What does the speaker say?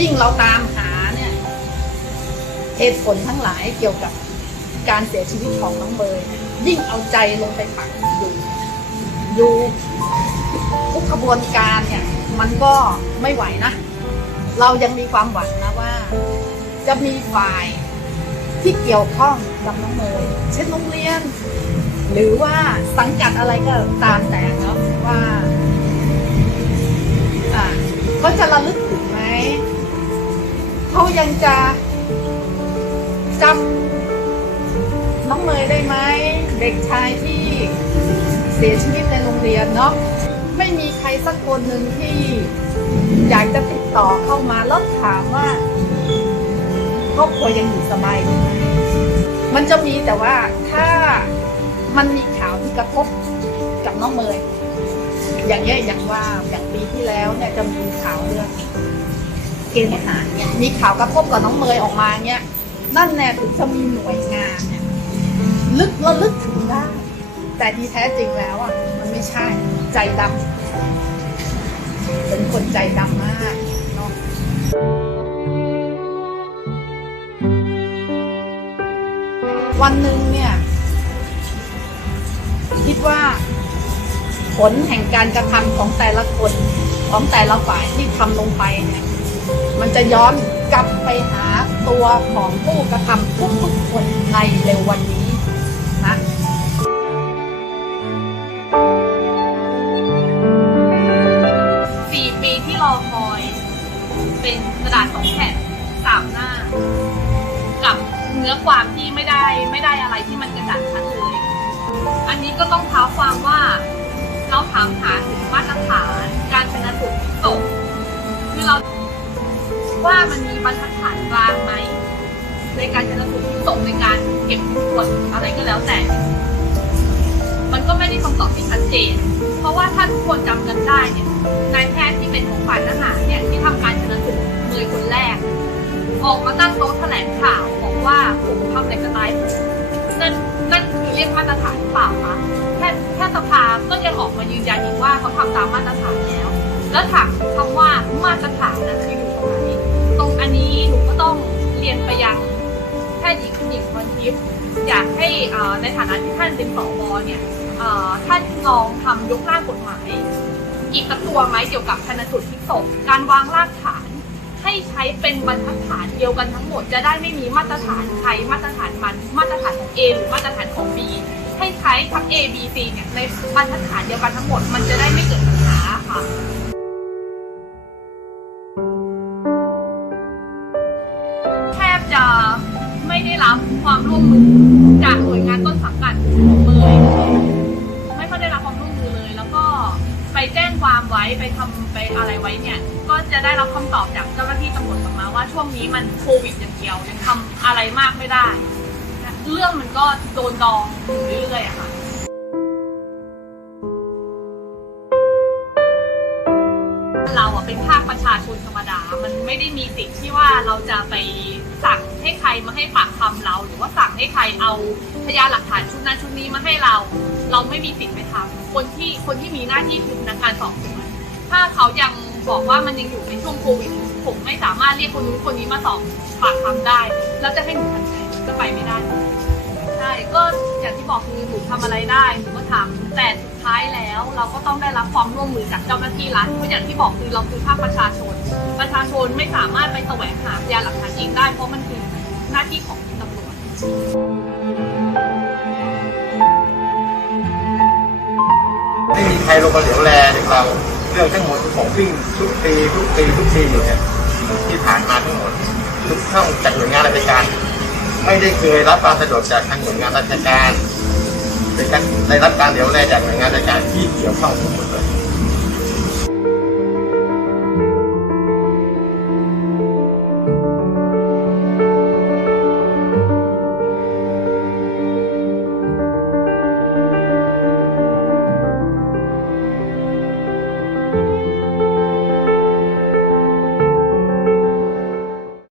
ยิ่งเราตามหาเนี่ยเหตุผลทั้งหลายเกี่ยวกับการเสียชีวิตของน้องเบยเนี่ยยิ่งเอาใจลงไปปักอยู่อยู่ทุกขบวนการเนี่ย มันก็ไม่ไหวนะ เรายังมีความหวังนะว่า จะมีฝ่ายที่เกี่ยวข้องกับน้องเมยเช่นโรงเรียน หรือว่าสังกัดอะไรก็ตามแต่เนาะว่าอ่าเขาจะระลึก ยังจะจำน้องเมยได้ไหมเด็กชายที่เสียชีวิตในโรงเรียนเนาะไม่มีใครสักคนหนึ่งที่อยากจะติดต่อเข้ามาแล้วถามว่าครอบครัวยังอยู่สบายดีไหมมันจะมีแต่ว่าถ้ามันมีข่าวที่กระทบกับน้องเมยอย่างเงี้ยอย่างว่าอย่างปีที่แล้วเนี่ยจะมีข่าวเรื่อง กณฑ์ทหารเนี่ยมีข่าวกระทบกับน้องเมยออกมาเนี่ยนั่นแน่ถึงจะมีหน่วยงานเนี่ยลึกระลึกถึงได้ แต่ที่แท้จริงแล้วอะมันไม่ใช่ใจดำเป็นคนใจดำมากเนาะวันหนึ่งเนี่ย คิดว่าผลแห่งการกระทำของแต่ละคนของแต่ละฝ่ายที่ทำลงไปเนี่ย มันจะย้อนกลับไปหาตัวของผู้กระทำทุกๆคนในเร็ววันนี้นะสี่ปีที่รอคอย เป็นกระดาษสองแผ่นสามหน้า กับเนื้อความที่ไม่ได้ไม่ได้อะไรที่มันกระจ่างชัดเลย อันนี้ก็ต้องเท้าความว่าเราถามหาถึงมาตรฐานการชนะสูตรพลิกศพคือเรา ว่ามันมีบรรทัดฐานกลางไหมในการชนะสูตรพลิกศพในการเก็บตรวจอะไรก็แล้วแต่ มันก็ไม่ได้คำตอบที่ชัดเจน เพราะว่าถ้าทุกคนจำกันได้เนี่ยนายแพทย์ที่เป็นของฝ่ายทหารเนี่ยที่ทำการชนสูตรเมยคนแรก ออกมาตั้งโต๊ะแถลงข่าวบอกว่าผมทำอะไรก็ตายผมนั่นนั่นคือเรียกมาตรฐานหรือเปล่าคะแค่แค่สภาก็ยังออกมายืนยันอีกว่าเขาทำตามมาตรฐานแล้ว แล้วถามคำว่ามาตรฐาน รียนไปยังแพทย์หญิงหญิงพรทิพย์อยากให้ในฐานะที่ท่านเป็นสวเนี่ยเอ่อท่านลองทำยกร่างกฎหมาย อีกสักตัวไหมเกี่ยวกับชันสูตรพลิกศพการวางรากฐาน ให้ใช้เป็นบรรทัดฐานเดียวกันทั้งหมดจะได้ไม่มีมาตรฐานใครมาตรฐานมัน มาตรฐานของ A หรือมาตรฐานของ B ให้ใช้ทั้ง A B C เนี่ยในบรรทัดฐานเดียวกันทั้งหมด มันจะได้ไม่เกิดปัญหาค่ะ รับความร่วมมือจากหน่วยงานต้นสังกัดของเมยเลยไม่ค่อยได้รับความร่วมมือเลย แล้วก็ไปแจ้งความไว้ไปทำไปอะไรไว้เนี่ย ก็จะได้รับคำตอบจากเจ้าหน้าที่ตำรวจกลับมาว่าช่วงนี้มันโควิดอย่างเดียวยังทำอะไรมากไม่ได้เรื่องมันก็โดนดองอยู่เรื่อยๆอะค่ะเราอะเป็นภาคประชาชนธรรมดา มันไม่ได้มีสิทธิ์ที่ว่าเราจะไป สั่งให้ใครมาให้ปากคำเรา หรือว่าสั่งให้ใครเอาพยานหลักฐานชุดนั้นชุดนี้มาให้เรา เราไม่มีสิทธิ์ไปทำคนที่คนที่มีหน้าที่คือพนักงานสอบสวนถ้าเขายังบอกว่ามันยังอยู่ในช่วงโควิดผมไม่สามารถเรียกคนนู้นคนนี้มาสอบปากคำได้ แล้วจะให้หนูทำไงก็ไปไม่ได้ ใช่ก็อย่างที่บอกคือหนูทำอะไรได้หนูก็ทำแต่สุดท้ายแล้วเราก็ต้องได้รับความร่วมมือจากเจ้าหน้าที่รัฐเพราะอย่างที่บอกคือเราคือภาคประชาชน ประชาชนไม่สามารถไปแสวงหาพยานหลักฐานเองได้ เพราะมันคือหน้าที่ของตำรวจ ไม่มีใครลงมาเหลียวแลเด็กเราเรื่องทั้งหมดของวิ่งทุกปีทุกปีทุกปีอยู่เนี่ยที่ผ่านมาทั้งหมดทุกช่องจากหน่วยงานราชการ ไม่ได้เคยรับความสะดวกจากทางหน่วยงานราชการในรได้รับการเดียวแลจากหน่วยงานราชการที่เกี่ยวข้องทั้งหมดเล